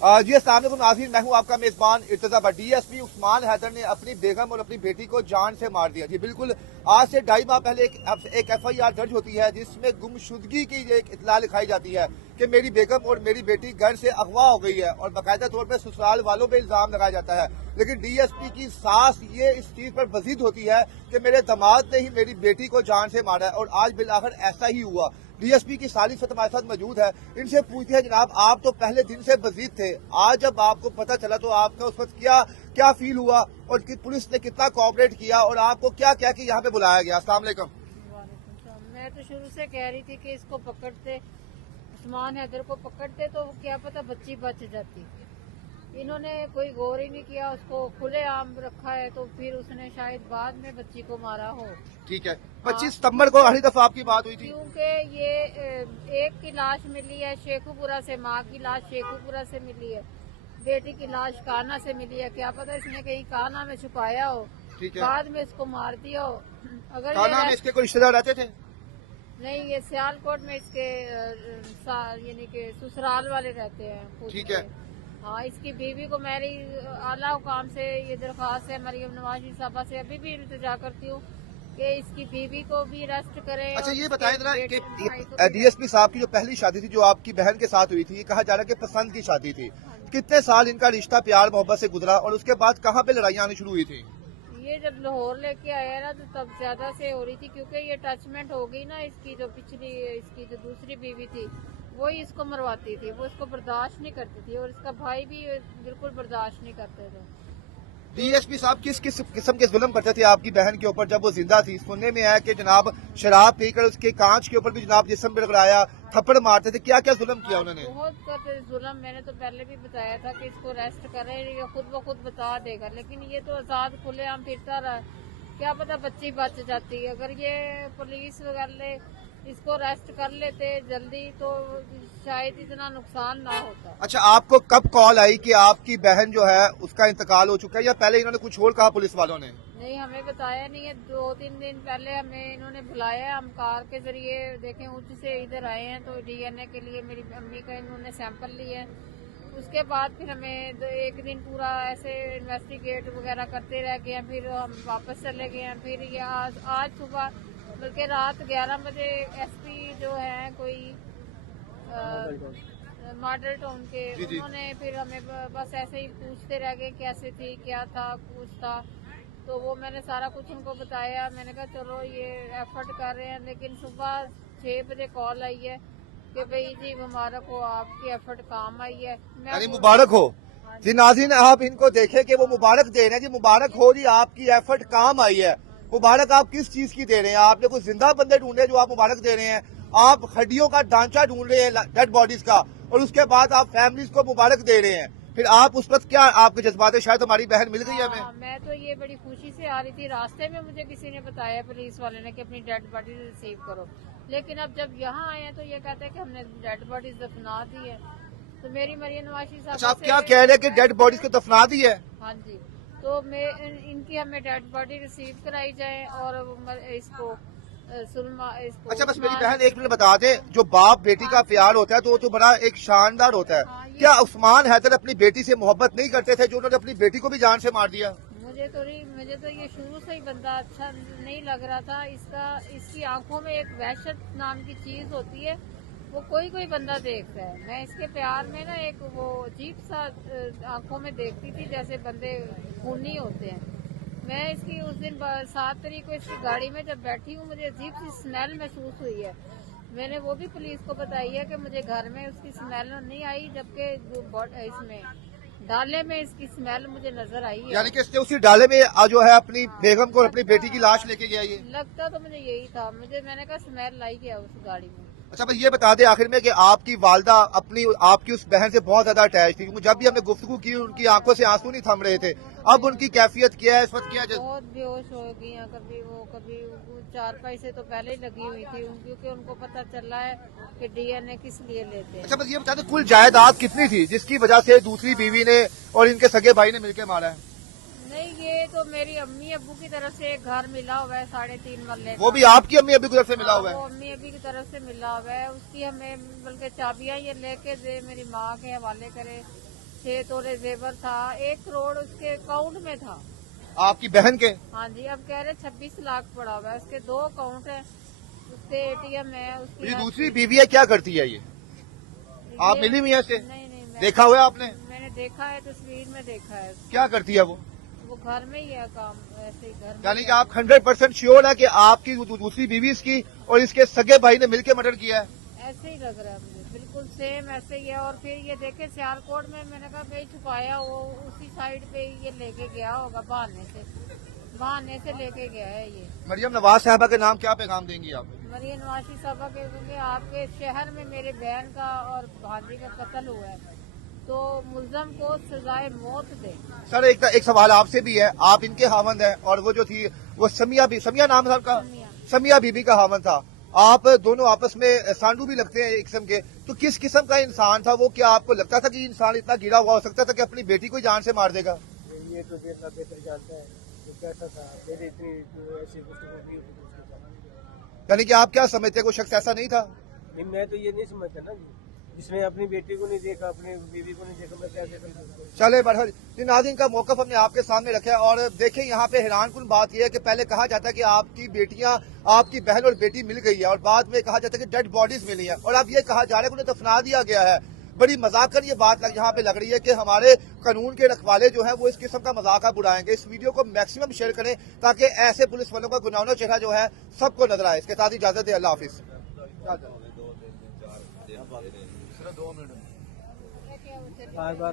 जी अस्सलाम वालेकुम नाज़रीन, मैं हूं आपका मेजबान इर्तज़ा भट्ट। डीएसपी उस्मान हैदर ने अपनी बेगम और अपनी बेटी को जान से मार दिया। जी बिल्कुल, आज से 2.5 माह पहले एक एफआईआर दर्ज होती है जिसमें गुमशुदगी की एक इत्तला लिखाई जाती है कि मेरी बेगम और मेरी बेटी घर से अगवा हो गई है और बाकायदा तौर पर ससुराल वालों पे इल्जाम लगाया जाता है। लेकिन डीएसपी की सास ये इस चीज पर वजीद होती है कि मेरे दामाद ने ही मेरी बेटी को जान से मारा है और आज बिलाखिर ऐसा ही हुआ। डीएसपी की सारी सत हमारे साथ मौजूद है, इनसे पूछते हैं जनाब, आप तो पहले दिन से वजीद थे, आज जब आपको पता चला तो आपका उस वक्त क्या फील हुआ और पुलिस ने कितना कोऑपरेट किया और आपको क्या क्या कि यहाँ पे बुलाया गया? अस्सलाम वालेकुम। मैं तो शुरू से कह रही थी कि इसको पकड़ते, उस्मान हैदर को पकड़ते तो क्या पता बच्ची बच जाती। इन्होंने कोई गौर ही नहीं किया, उसको खुले आम रखा है तो फिर उसने शायद बाद में बच्ची को मारा हो। ठीक है, 25 सितंबर को पहली दफा आपकी बात हुई थी? क्योंकि ये एक की लाश मिली है शेखुपुरा से, माँ की लाश शेखुपुरा से मिली है, बेटी की लाश काना से मिली है। क्या पता इसने कहीं काना में छुपाया हो, बाद में इसको मार दिया हो। अगर काना में इसके कोई रिश्तेदार रहते थे? नहीं, ये सियालकोट में इसके यानी कि ससुराल वाले रहते हैं। ठीक है। हाँ, इसकी बीवी को मेरी आला हुकाम से ये दरख्वास्त है, मरियम नवाज साहबा से अभी भी इल्तिजा करती हूँ कि इसकी बीवी को भी अरेस्ट करें। अच्छा ये बताएं जरा कि डीएसपी साहब की जो पहली शादी थी जो आपकी बहन के साथ हुई थी, ये कहा जा रहा है कि पसंद की शादी थी, कितने साल इनका रिश्ता प्यार मोहब्बत से गुजरा और उसके बाद कहाँ पे लड़ाइयाँ आनी शुरू हुई थी? ये जब लाहौर लेके आया ना तो तब ज्यादा से हो रही थी, क्योंकि ये अटैचमेंट हो गई ना इसकी, जो पिछली इसकी जो दूसरी बीवी थी वही इसको मरवाती थी, वो इसको बर्दाश्त नहीं करती थी और इसका भाई भी बिल्कुल बर्दाश्त नहीं करते थे। डीएसपी साहब किस किस किस्म के जुल्म करते थे आपकी बहन के ऊपर जब वो जिंदा थी? सुनने में आया कि जनाब शराब पीकर उसके कांच के ऊपर भी जनाब जिस्म पे रगड़ाया, थप्पड़ मारते थे, क्या क्या जुल्म किया उन्होंने? बहुत करते जुल्म। मैंने तो पहले भी बताया था कि इसको रेस्ट करे, ये खुद ब खुद बता देगा, लेकिन ये तो आजाद खुले आम फिरता रहा। क्या पता बच्ची बच जाती। अगर ये पुलिस वगैरह इसको अरेस्ट कर लेते जल्दी तो शायद इतना नुकसान ना होता। अच्छा, आपको कब कॉल आई कि आपकी बहन जो है उसका इंतकाल हो चुका है, या पहले इन्होंने कुछ और कहा पुलिस वालों ने? नहीं, हमें बताया नहीं है। 2-3 दिन पहले हमें इन्होंने बुलाया, हम कार के जरिए देखें ऊँच से इधर आए हैं तो डीएनए के लिए मेरी अम्मी का इन्होंने सैंपल लिए। उसके बाद फिर हमें एक दिन पूरा ऐसे इन्वेस्टिगेट वगैरह करते रह गए हैं, फिर हम वापस चले गए हैं। फिर ये आज सुबह बल्कि रात 11 बजे एसपी जो है कोई मॉडल टाउन के, उन्होंने फिर हमें बस ऐसे ही पूछते रह गए कैसे थी, क्या था, कुछ था। तो वो मैंने सारा कुछ उनको बताया। मैंने कहा चलो ये एफर्ट कर रहे हैं, लेकिन सुबह 6 बजे कॉल आई है कि भाई जी मुबारक हो, आपकी एफर्ट काम आई है। यानी मुबारक हो जी। नाज़रीन, आप इनको देखें कि वो मुबारक दे रहे हैं जी, मुबारक हो जी, आपकी एफर्ट काम आई है। मुबारक आप किस चीज की दे रहे हैं? आपने कुछ जिंदा बंदे ढूंढे जो आप मुबारक दे रहे हैं, आप हड्डियों का ढांचा ढूंढ रहे हैं डेड बॉडीज का, और उसके बाद आप फैमिलीज को मुबारक दे रहे हैं। फिर आप उस वक्त क्या आपके जज्बात है? शायद हमारी बहन मिल गई है हमें। मैं तो ये बड़ी खुशी से आ रही थी, रास्ते में मुझे किसी ने बताया पुलिस वाले ने कि अपनी डेड बॉडी रिसीव करो, लेकिन अब जब यहाँ आए हैं तो ये कहते हैं कि हमने डेड बॉडीज दफना दी है। तो मेरी मरियम नवाशी साहब, आप क्या कह रहे हैं कि डेड बॉडीज को दफना दी है? हाँ जी, तो मैं इनकी हमें डेड बॉडी रिसीव कराई जाए और इसको इसको। अच्छा, बस मेरी बहन एक मिनट बता दे, जो बाप बेटी का प्यार होता है तो वो तो बड़ा एक शानदार होता है। क्या उस्मान हैदर अपनी बेटी से मोहब्बत नहीं करते थे जो उन्होंने अपनी बेटी को भी जान से मार दिया? मुझे तो ये शुरू से ही बंदा अच्छा नहीं लग रहा था। इसकी आंखों में एक वहशत नाम की चीज होती है, वो कोई बंदा देखता है। मैं इसके प्यार में ना एक वो अजीब सा आंखों में देखती थी, जैसे बंदे खूनी होते हैं। मैं इसकी उस दिन 7 तारीख को इसकी गाड़ी में जब बैठी हूँ, मुझे अजीब सी स्मेल महसूस हुई है। मैंने वो भी पुलिस को बताई है कि मुझे घर में उसकी स्मेल नहीं आई, जबकि इसमें डाले में इसकी स्मेल मुझे नजर आई है। यानी कि इसने उसी डाले में जो है अपनी बेगम को और अपनी बेटी की लाश लेके गया। ये लगता तो मुझे यही था, मैंने कहा स्मेल लाई गया उस गाड़ी में। अच्छा, बस ये बता दे आखिर में कि आपकी वालदा आपकी उस बहन से बहुत ज्यादा अटैच थी, क्योंकि जब भी हमने गुफ्तगू की उनकी आंखों से आंसू नहीं थम रहे थे। अब उनकी कैफियत क्या है इस वक्त? क्या बहुत बेहोश हो गई हैं, कभी 4 पैसे तो पहले ही लगी हुई थी, क्योंकि उनको पता चल रहा है कि डीएनए किस लिए लेते हैं। अच्छा, बस ये बता दे कुल जायदाद कितनी थी जिसकी वजह से दूसरी बीवी ने और इनके सगे भाई ने मिलकर मारा है? नहीं, ये तो मेरी अम्मी अब्बू की तरफ से एक घर मिला हुआ है 3.5 मरले। वो भी आपकी अम्मी अब्बू की तरफ से मिला हुआ है? वो अम्मी अब्बी की तरफ से मिला हुआ है। उसकी हमें बल्कि चाबियां ये लेके दे, मेरी माँ के हवाले करे, 6 तोले जेवर था, 1 करोड़ उसके अकाउंट में था। आपकी बहन के? हाँ जी, अब कह रहे 26 लाख पड़ा हुआ है, उसके 2 अकाउंट है, उससे ATM है, उसकी ये दूसरी बीवी है, क्या करती है ये? आप मिली हुई हैं इससे? नहीं, देखा हुआ है आपने? मैंने देखा है, तस्वीर में देखा है। क्या करती है वो? घर में ही है काम, ऐसे ही घर में। यानी कि आप 100% श्योर है कि आपकी दूसरी बीवी इसकी और इसके सगे भाई ने मिलकर मर्डर किया है? ऐसे ही लग रहा है मुझे, बिल्कुल सेम ऐसे ही है। और फिर ये देखे सियालकोट में, मैंने कहा भाई छुपाया, वो उसी साइड पे ये लेके गया होगा, बहाने से लेके गया है ये। मरियम नवाज साहबा के नाम क्या पैगाम देंगी आप? मरियम नवाज साहबा के क्योंकि आपके शहर में मेरे बहन का और भांजी का कत्ल हुआ है, तो मुल्जम को सजाए मौत दे। सर एक सवाल आपसे भी है, आप इनके हावंद हैं और वो जो थी वो समिया नाम था आपका? समिया बीबी का हावंद था। आप दोनों आपस में सांडू भी लगते हैं एक किस्म के, तो किस किस्म का इंसान था वो? क्या आपको लगता था कि इंसान इतना गिरा हुआ हो सकता था कि अपनी बेटी को जान से मार देगा? ये तो देखना बेहतर जानता है तो कैसा था, मेरे इतनी ऐसी गुफ्तगू की। यानी कि आप क्या समझते हैं, कोई शख्स ऐसा नहीं था? नहीं, मैं तो ये नहीं समझता ना जी, जिसने अपनी बेटी को नहीं देखा, अपनी बीवी को नहीं देखा, मैं क्या देखा। चले बरहर नाज़रीन का मौक़िफ़ हमने आपके सामने रखा है। और देखें यहाँ पे हैरानकुन बात यह है कि पहले कहा जाता है कि आपकी बेटियां, आपकी बहन और बेटी मिल गई है, और बाद में कहा जाता है कि डेड बॉडीज मिली है, और अब ये कहा जा रहा है कि उन्हें दफना दिया गया है। बड़ी मजाकन ये बात यहाँ पे लग रही है कि हमारे कानून के रखवाले जो है वो इस किस्म का मजाक उड़ाएंगे। इस वीडियो को मैक्सिमम शेयर करें ताकि ऐसे पुलिस वालों का गुनाहों चेहरा जो है सबको नजर आए। इसके साथ इजाजत है, अल्लाह हाफिज। 2 मिनट बार बार